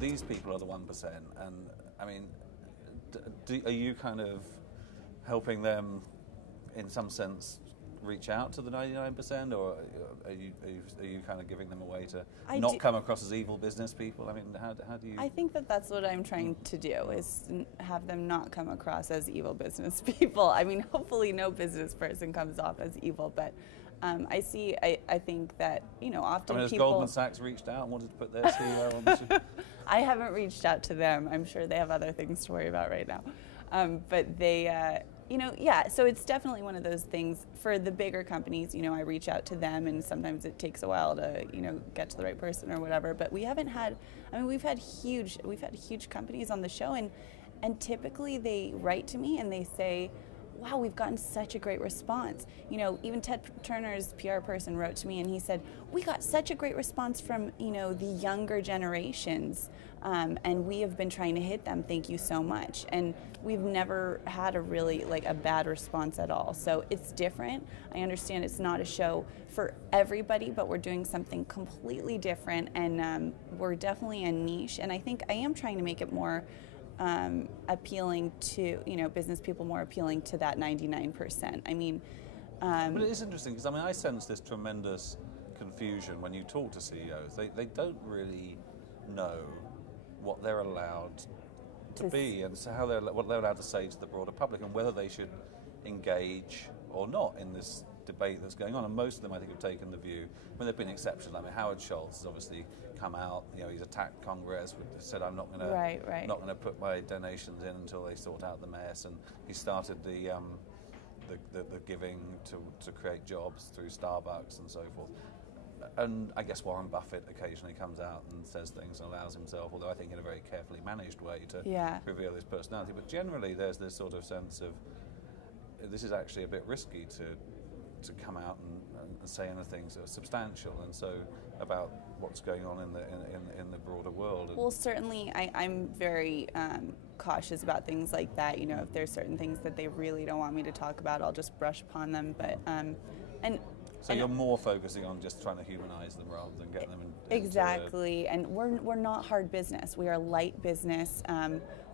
these people are the 1%, and I mean, are you kind of helping them, in some sense, reach out to the 99%, or are you kind of giving them a way to not come across as evil business people? I mean, how do you? I think that's what I'm trying to do, is have them not come across as evil business people. I mean, hopefully no business person comes off as evil, but I think that, often has people... Goldman Sachs reached out and wanted to put their CEO on the show? I haven't reached out to them. I'm sure they have other things to worry about right now. But they... so it's definitely one of those things. For the bigger companies, I reach out to them, and sometimes it takes a while to, get to the right person or whatever. But we haven't had, we've had huge companies on the show, and typically they write to me and they say, wow, we've gotten such a great response. Even Ted Turner's PR person wrote to me and he said, we got such a great response from, the younger generations, and we have been trying to hit them. Thank you so much. And we've never had a really, a bad response at all. So it's different. I understand it's not a show for everybody, but we're doing something completely different, and we're definitely a niche. And I think I am trying to make it more appealing to, business people, more appealing to that 99%. I mean... but it is interesting, because I sense this tremendous confusion when you talk to CEOs. They don't really know what they're allowed to be, and so what they're allowed to say to the broader public, and whether they should engage or not in this debate that's going on. And most of them, I think, have taken the view. There have been exceptions. Howard Schultz has obviously come out. He's attacked Congress. Said, "I'm not going to not going to put my donations in until they sort out the mess." And he started the giving to create jobs through Starbucks and so forth. And I guess Warren Buffett occasionally comes out and says things and allows himself, although I think in a very carefully managed way, to reveal his personality. But generally, there's this sort of sense of this is actually a bit risky to come out and say anything sort of substantial, and so about what's going on in the broader world. Well, certainly, I'm very cautious about things like that. If there's certain things that they really don't want me to talk about, I'll just brush upon them. But So you're more focusing on just trying to humanize them rather than get them exactly. And we're not hard business. We are light business.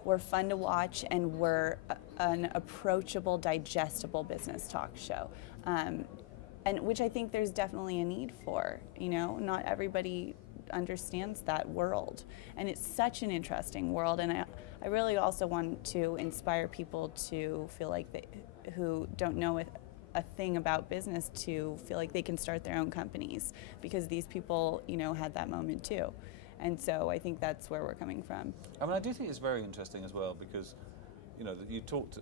We're fun to watch, and we're an approachable, digestible business talk show, and which I think there's definitely a need for. Not everybody understands that world, and it's such an interesting world. And I really also want to inspire people to feel like who don't know a thing about business, to feel like they can start their own companies, because these people, had that moment too. And so I think that's where we're coming from. I do think it's very interesting as well, because, you talked,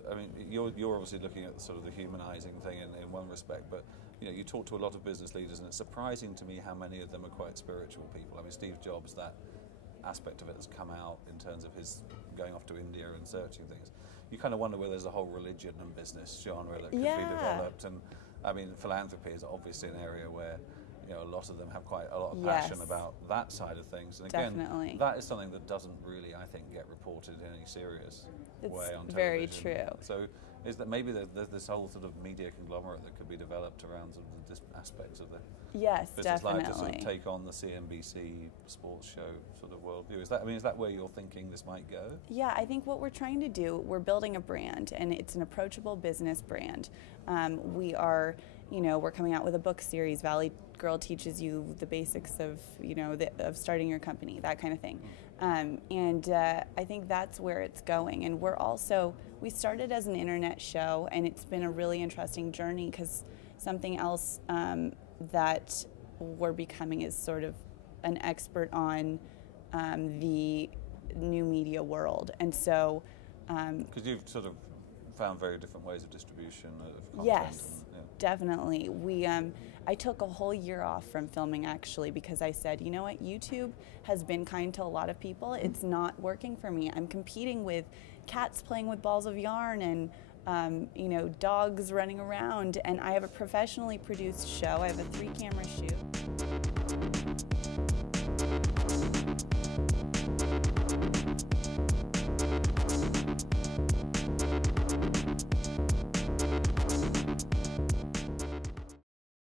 you're obviously looking at sort of the humanizing thing in one respect, but, you talk to a lot of business leaders, and it's surprising to me how many of them are quite spiritual people. Steve Jobs, that aspect of it has come out in terms of his going off to India and searching things. You kind of wonder whether there's a whole religion and business genre that could be developed. And philanthropy is obviously an area where a lot of them have quite a lot of passion about that side of things. And again, definitely. That is something that doesn't really, I think, get reported in any serious way on television. It's very true. So is that maybe there's this whole sort of media conglomerate that could be developed around sort of the aspects of the business life to sort of take on the CNBC sports show sort of worldview? Is that where you're thinking this might go? Yeah, I think what we're trying to do, we're building a brand, and it's an approachable business brand. We are, we're coming out with a book series. Valley Girl teaches you the basics of, of starting your company, that kind of thing. And I think that's where it's going. And we started as an internet show, and it's been a really interesting journey, because something else that we're becoming is sort of an expert on the new media world. And so... Because you've sort of found very different ways of distribution of content. Yes, definitely. I took a whole year off from filming, actually, because I said, you know what, YouTube has been kind to a lot of people. It's not working for me. I'm competing with cats playing with balls of yarn and dogs running around, and I have a professionally produced show. I have a 3-camera shoot.